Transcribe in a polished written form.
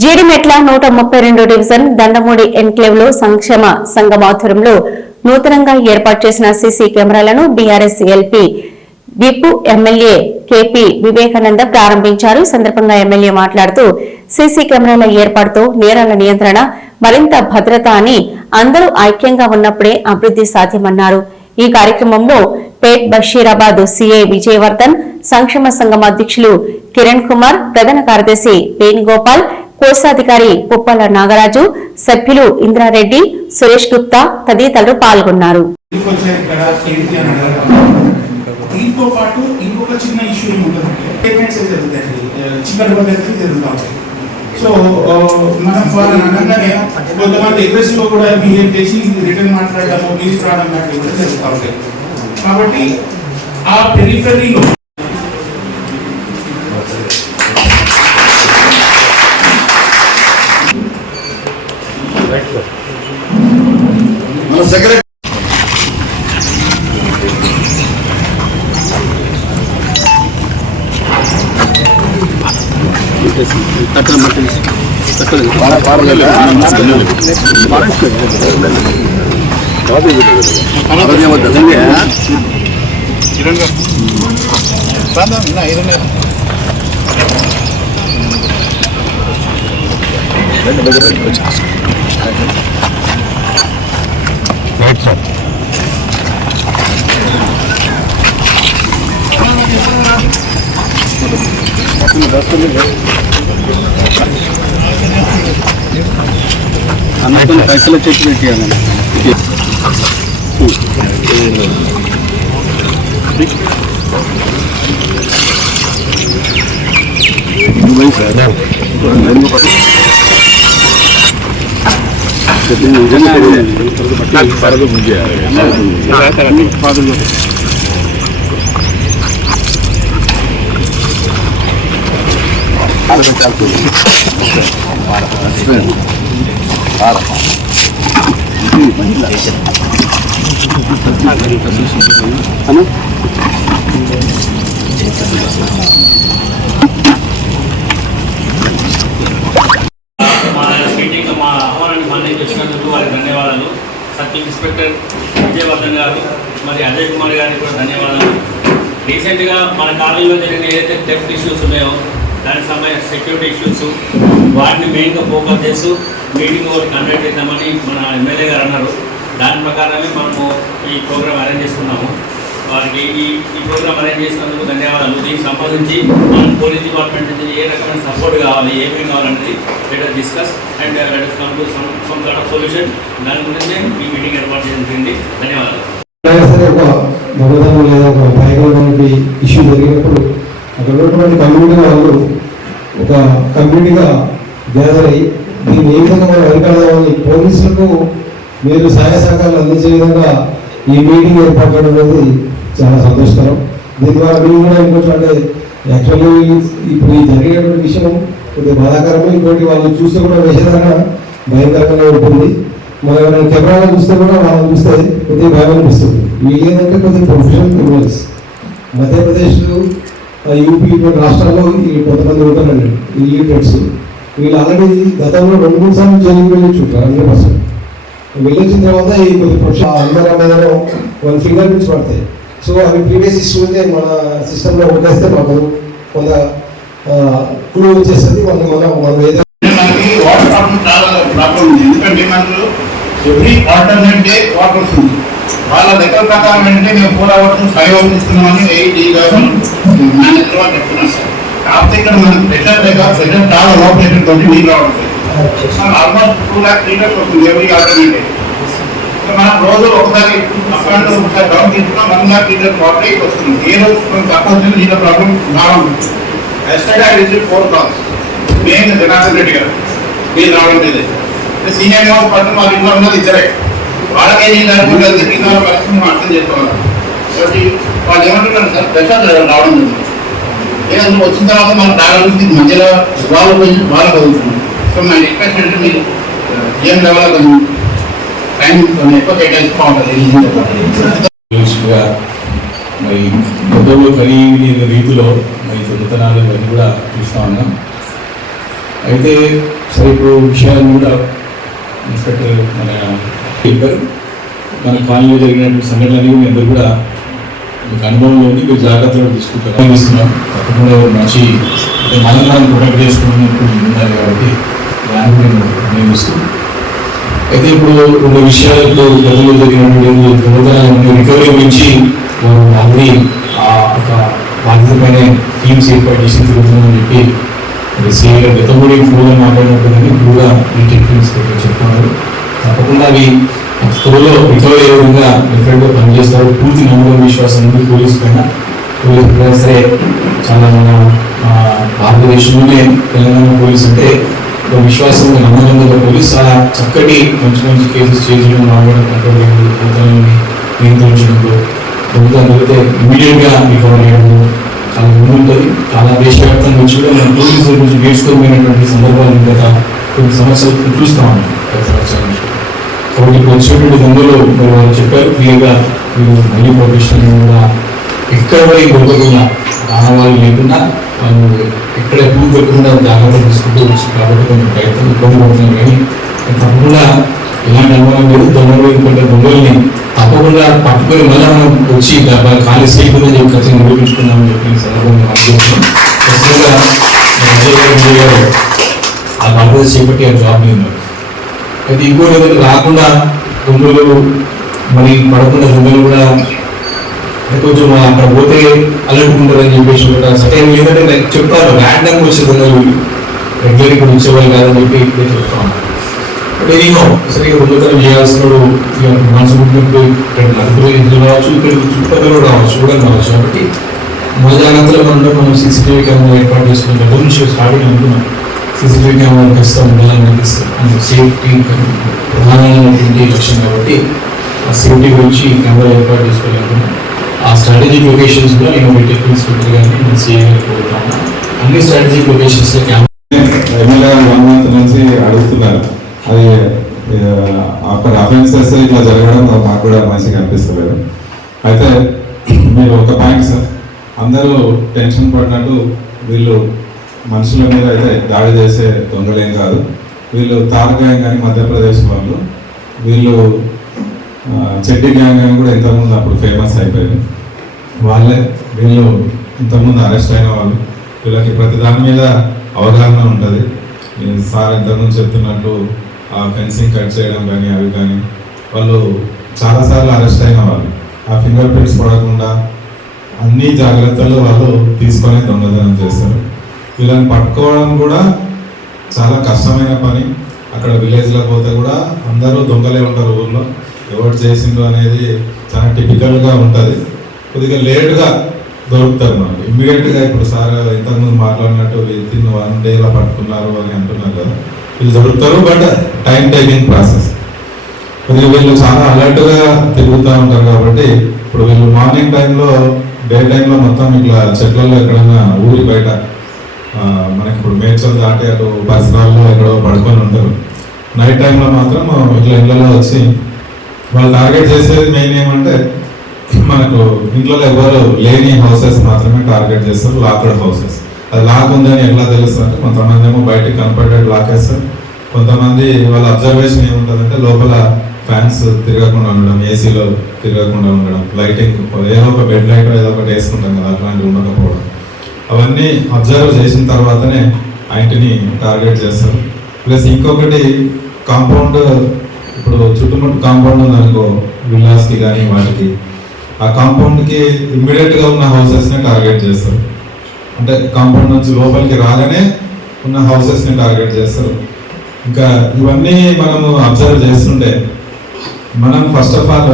Jeedimetla 132 division Dandamudi enclave లో సంక్షేమ సంఘం ఆధ్వర్యంలో నూతనంగా ఏర్పాటు చేసిన సీసీ కెమెరాలను BRS LP whip MLA KP Vivekananda ప్రారంభించారు. ఈ సందర్భంగా ఎమ్మెల్యే మాట్లాడుతూ సీసీ కెమెరాల ఏర్పాటుతో నేరాల నియంత్రణ మరింత భద్రత అని అందరూ ఐక్యంగా ఉన్నప్పుడే అభివృద్ధి సాధ్యమన్నారు. ఈ కార్యక్రమంలో పేట్ బషీరాబాద్ సీఐ విజయవర్ధన్, సంక్షేమ సంఘం అధ్యక్షులు కిరణ్ కుమార్, ప్రధాన కార్యదర్శి వేణుగోపాల్, కోశాధికారి పుప్పల నాగరాజు, సభ్యులు ఇంద్రారెడ్డి, సురేష్ గుప్తా తదితరులు పాల్గొన్నారు. దీంతో పాటు ఇంకొక చిన్న ఇష్యూ సో మనం అనగానే కొంతమంది అగ్రెసివ్ కూడా బిహేవ్ చేసి రిటర్న్ మాట్లాడడము న్యూస్ రావడం లాంటివి కూడా జరుగుతూ ఉంటాయి. కాబట్టి ఆ పెరిఫెరీలో అన్నట్టు పైసలు చెక్ పెట్టాను. మా ఆహ్వానాన్ని మళ్ళీ వచ్చినందుకు వారికి ధన్యవాదాలు. సబ్ ఇన్స్పెక్టర్ విజయవర్ధన్ గారు, మరి అజయ్ కుమార్ గారికి కూడా ధన్యవాదాలు. రీసెంట్గా మన కాలేజీలో జరిగిన ఏదైతే థెఫ్ట్ ఇష్యూస్ ఉన్నాయో దానికి సంబంధించిన సెక్యూరిటీ ఇష్యూస్ వాటిని మెయిన్గా ఫోకస్ చేస్తూ మీటింగ్ ఒకటి కండక్ట్ చేద్దామని మన ఎమ్మెల్యే గారు అన్నారు. దాని ప్రకారమే మనము ఈ ప్రోగ్రామ్ అరేంజ్ చేసుకున్నాము. వారికి ఈ ప్రోగ్రామ్ అరేంజ్ చేసినందుకు ధన్యవాదాలు. దీనికి సంబంధించి మనం పోలీస్ డిపార్ట్మెంట్ నుంచి ఏ రకమైన సపోర్ట్ కావాలి, ఏమేమి కావాలనేది letter discuss and letter come to some sort of solution. దాని గురించి ఈ మీటింగ్ ఏర్పాటు చేయడం జరిగింది. ధన్యవాదాలు. ఇష్యూ జరిగినప్పుడు అక్కడ ఉన్నటువంటి కమ్యూనిటీ వాళ్ళు ఒక కమ్యూనిటీగా గ్యాదర్ అయ్యి దీన్ని ఏ విధంగా మనం అరికడదామని పోలీసులకు మీరు సహాయ సహకారాలు అందించే విధంగా ఈ మీటింగ్ ఏర్పాటు చేయడం అనేది చాలా సంతోషకరం. దీని ద్వారా మీరు కూడా ఇంకొంచెం అంటే యాక్చువల్లీ ఇప్పుడు ఈ జరిగేటువంటి విషయం కొద్దిగా బాధాకరమే. ఇంకోటి వాళ్ళు చూస్తే కూడా వేసేదాకా భయంకరంగానే ఉంటుంది. మనం ఎవరైనా కెమెరాలో చూస్తే కూడా వాళ్ళని చూస్తే కొద్దిగా భయం అనిపిస్తుంది. వీళ్ళు ఏంటంటే కొద్దిగా ప్రొఫెషనల్ క్రిమినల్స్ మధ్యప్రదేశ్, యూపీ ఇటువంటి రాష్ట్రాల్లో ఈ కొంతమంది ఉంటారండి ఇల్లిటరేట్స్. వీళ్ళు ఆల్రెడీ గతంలో 2-3 సార్లు జైలుకి వెళ్ళొచ్చుంటారు 100%. వెళ్ళొచ్చిన తర్వాత ఈ కొద్ది ప్రొఫెషన్ అందరం మీద 1 ఫింగర్ ప్రింట్స్ పడతాయి. సో అవి ప్రీవియస్ ఇష్యూ ఉంటే మన సిస్టంలో కొట్టేస్తే మాకు కొంత క్లూ వచ్చేస్తుంది. మనం ఏదో వాటర్ ప్రాబ్లం ఉంది. ఎందుకంటే మనకు ఎవ్రీ ఆల్టర్నేట్ డే వాటర్ వస్తుంది. వాళ్ళ దగ్గర ప్రకారం ఏంటంటే మేము 4 hours 5 hours ఇస్తున్నామని మేనేజర్ వాళ్ళు చెప్తున్నారు సార్. కాకపోతే ఇక్కడ మనకు ప్రెషర్ చాలా లో ప్రెషర్ తోటి నీళ్ళు రావట్లేదు. ఆల్మోస్ట్ 2 lakh లీటర్స్ వస్తుంది ఎవ్రీ ఆల్టర్నేట్. మనం రోజు ఒకసారి అప్పుడు ఒకసారి డౌన్ తీసుకున్నాం 1 lakh లీటర్స్ వాటర్ వస్తుంది. ఏ రోజు సపోజ్ నీళ్ళ ప్రాబ్లం రావడం. Yesterday I received 4 calls. Main Janardhan Reddy గారు నీళ్ళు రావడం లేదు. సీనియర్ హౌస్ పర్సన్ వాళ్ళ ఇంట్లో ఉన్నది ఇద్దరే. వాళ్ళకే నీళ్ళు అనుకుంటుంది. మిగతా పరిస్థితి మనం అర్థం చేసుకోవాలి. కాబట్టి వాళ్ళు ఏమంటున్నారు సార్ ప్రెషర్ రావడం లేదు. ఏదైనా వచ్చిన తర్వాత మనం తాగడానికి మధ్యలో వాళ్ళకు అవుతున్నాం. సో నా రిక్వెస్ట్ అంటే మీరు ఏం లెవెల్ టైం ఎక్కువ కేటాయించుకోవాలి. మరి గతంలో కలిగిన రీతిలో మరి దొంగతనాలు ఇవన్నీ కూడా చూస్తూ ఉన్నాం. అయితే సరే ఇప్పుడు విషయాలను కూడా ఇన్స్పెక్టర్ మన చెప్పారు. మన కాలనీలో జరిగినటువంటి సంఘటనలు మీ అందరూ కూడా మీకు అనుభవంలో ఉంది, మీరు జాగ్రత్తలు తీసుకుంటున్నాం. తప్పకుండా మంచి మనం ప్రొటెక్ట్ చేసుకుంటున్నట్టు ఉండాలి కాబట్టి దాన్ని నేను నియమిస్తున్నాను. అయితే ఇప్పుడు రెండు విషయాలు గతంలో జరిగినటువంటి రికవరీ గురించి ఆల్రెడీ ఒక బాధ్యతపైన టీమ్స్ ఏర్పాటు చేసి తిరుగుతుందని చెప్పి సిఐ గారు గతంలో ఫోన్లో మాట్లాడినట్టుగానే కూడా ఈ టెక్నిక్స్ చెప్తున్నారు. తప్పకుండా అవి త్వరలో రికవరీ అయ్యే విధంగా డిఫరెంట్గా పనిచేస్తారు. పూర్తి నమ్మకం విశ్వాసం ఉంది పోలీసు పైన. పోలీసు సరే చాలా మన భారతదేశంలోనే తెలంగాణ పోలీస్ అంటే ఒక విశ్వాసం నమ్మకం గల పోలీస్. చాలా చక్కటి మంచి మంచి కేసెస్ చేయడం, మామూలు కంట్రోల్ ప్రభుత్వాన్ని నియంత్రించడంలో ప్రభుత్వం అయితే ఇమీడియట్గా రికవర్ చేయడంలో చాలా ముందుంటుంది. చాలా దేశవ్యాప్తంగా వచ్చి కూడా మనం పోలీసుల గురించి నేర్చుకోమైనటువంటి సందర్భాలు గత కొన్ని సంవత్సరాలు చూస్తూ ఉన్నాం. కాబట్టి ఇప్పుడు వచ్చినటువంటి దొంగలు మరి వాళ్ళు చెప్పారు క్లియర్గా, మీరు మళ్ళీ ప్రొఫెషనల్ కూడా ఎక్కడ కూడా దొరకకుండా ఆనవాళ్ళు లేకుండా వాళ్ళు ఎక్కడ ఎప్పుడు దొరకకుండా జాగ్రత్త తీసుకుంటూ వచ్చి కాబట్టి కొంచెం ప్రయత్నం ఇబ్బంది పడుతున్నాం. కానీ తప్పకుండా ఎలాంటి అనుమానం లేదు. దొంగలు ఇంకొంటే దొంగల్ని తప్పకుండా పట్టుకొని మళ్ళీ మనం వచ్చి ఖాళీ చేయకుండా చెప్పి ఖచ్చితంగా నిరూపించుకున్నామని చెప్పిన సందర్భంగా ఖచ్చితంగా ఆ బాధ్యత చేపట్టి ఆ జాబ్ మీద. అయితే ఇంకోటి ఏదైతే రాకుండా దొంగలు మరి పడకుండా దొంగలు కూడా కొంచెం అక్కడ పోతే అలర్ట్ ఉంటారని చెప్పేసి కూడా సటైన్ ఏంటంటే చెప్తారు ర్యాండమ్గా వచ్చే దొంగలు రెగ్యులర్ ఇక్కడ వచ్చేవాళ్ళు కాదని చెప్పి ఇప్పుడే చెప్తాను. ఎనీహో సరిగ్గా దొంగతనం చేయాల్సినప్పుడు మనసు గుర్తింపు ఇక్కడ నలుగురు ఇంట్లో రావచ్చు, ఇక్కడ చుట్టుపక్కల కూడా రావచ్చు, చూడడం కావచ్చు. కాబట్టి మన జాగ్రత్తలో మనం సీసీటీవీ కెమెరా ఏర్పాటు చేసుకుని దగ్గర నుంచి స్టార్టింగ్ అనుకున్నాం. సీసీటీవీ కెమెరా ఖచ్చితంగా ఉండాలని అనిపిస్తుంది. సేఫ్టీ ప్రధానమైనటువంటి లక్ష్యం కాబట్టి ఆ సేఫ్టీ గురించి కెమెరా ఏర్పాటు చేసుకోవాలనుకున్నాం. ఆ స్ట్రాటజిక్ లొకేషన్స్ కూడా నేను మీ టెక్నిక్స్ గారిని నేను చేయగలుగుతున్నాను. అన్ని స్ట్రాటజిక్ లొకేషన్స్లో కెమెరా ఎమ్మెల్యే 1 month నుంచి అడుగుతున్నారు. అది ఆఫ్టర్ అఫెన్సెస్ ఇట్లా జరగడం మాకు కూడా మంచిగా అనిపిస్తలేదు. అయితే మీరు ఒక పాయింట్ సార్, అందరూ టెన్షన్ పడినట్టు వీళ్ళు మనుషుల మీద అయితే దాడి చేసే దొంగలేం కాదు. వీళ్ళు తార్ గ్యాంగ్ అని మధ్యప్రదేశ్ వాళ్ళు, వీళ్ళు చెడ్డి గ్యాంగ్ అని కూడా ఇంతకుముందు అప్పుడు ఫేమస్ అయిపోయారు వాళ్ళే. వీళ్ళు ఇంతకుముందు అరెస్ట్ అయిన వాళ్ళు. వీళ్ళకి ప్రతి దాని మీద అవగాహన ఉంటుంది. సార్ ఇంతకుముందు చెప్తున్నట్టు ఆ ఫెన్సింగ్ కట్ చేయడం కానీ అవి కానీ వాళ్ళు చాలాసార్లు అరెస్ట్ అయిన వాళ్ళు. ఆ ఫింగర్ ప్రింట్స్ పడకుండా అన్ని జాగ్రత్తలు వాళ్ళు తీసుకొని దొంగతనం చేస్తారు. వీళ్ళని పట్టుకోవడం కూడా చాలా కష్టమైన పని. అక్కడ విలేజ్లో పోతే కూడా అందరూ దొంగలే ఉంటారు ఊళ్ళో. ఎవరు చేసిండు అనేది చాలా టిపికల్గా ఉంటుంది. కొద్దిగా లేట్గా దొరుకుతారు మనకు. ఇమ్మీడియట్గా ఇప్పుడు సార్ ఇంతకుముందు మాట్లాడినట్టు వితిన్ 1 dayలో పట్టుకున్నారు అని అంటున్నారు కదా, వీళ్ళు దొరుకుతారు. But time taking process. కొద్దిగా వీళ్ళు చాలా అలర్ట్గా తిరుగుతూ ఉంటారు. కాబట్టి ఇప్పుడు వీళ్ళు మార్నింగ్ టైంలో, డే టైంలో మొత్తం ఇట్లా చెట్లలో ఎక్కడైనా ఊరి బయట మనకి ఇప్పుడు మేడ్చల్ దాటి అటు పరిసరాల్లో ఎక్కడో పడుకొని ఉంటారు. నైట్ టైంలో మాత్రం ఇట్లా ఇళ్ళలో వచ్చి వాళ్ళు టార్గెట్ చేసేది మెయిన్ ఏమంటే మనకు ఇంట్లో ఎవరు లేని హౌసెస్ మాత్రమే టార్గెట్ చేస్తారు. Locked houses. అది లాక్ ఉందని ఎట్లా తెలుస్తుంది అంటే కొంతమంది ఏమో బయటకు కనపడేది లాక్ వేస్తారు. కొంతమంది వాళ్ళ అబ్జర్వేషన్ ఏముంటుందంటే లోపల ఫ్యాన్స్ తిరగకుండా ఉండడం, ఏసీలో తిరగకుండా ఉండడం, లైటింగ్ ఏదో ఒక బెడ్ లైట్ ఏదో ఒకటి వేసుకుంటాం కదా, అట్లాంటివి ఉండకపోవడం. అవన్నీ అబ్జర్వ్ చేసిన తర్వాతనే ఆ ఇంటిని టార్గెట్ చేస్తారు. ప్లస్ ఇంకొకటి కాంపౌండ్, ఇప్పుడు చుట్టుముట్టు కాంపౌండ్ ఉందనుకో విల్లాస్కి కానీ వాటికి, ఆ కాంపౌండ్కి ఇమ్మీడియట్గా ఉన్న హౌసెస్ని టార్గెట్ చేస్తారు. అంటే కాంపౌండ్ నుంచి లోపలికి రాగానే ఉన్న హౌసెస్ని టార్గెట్ చేస్తారు. ఇంకా ఇవన్నీ మనము అబ్జర్వ్ చేస్తుంటే మనం ఫస్ట్ ఆఫ్ ఆల్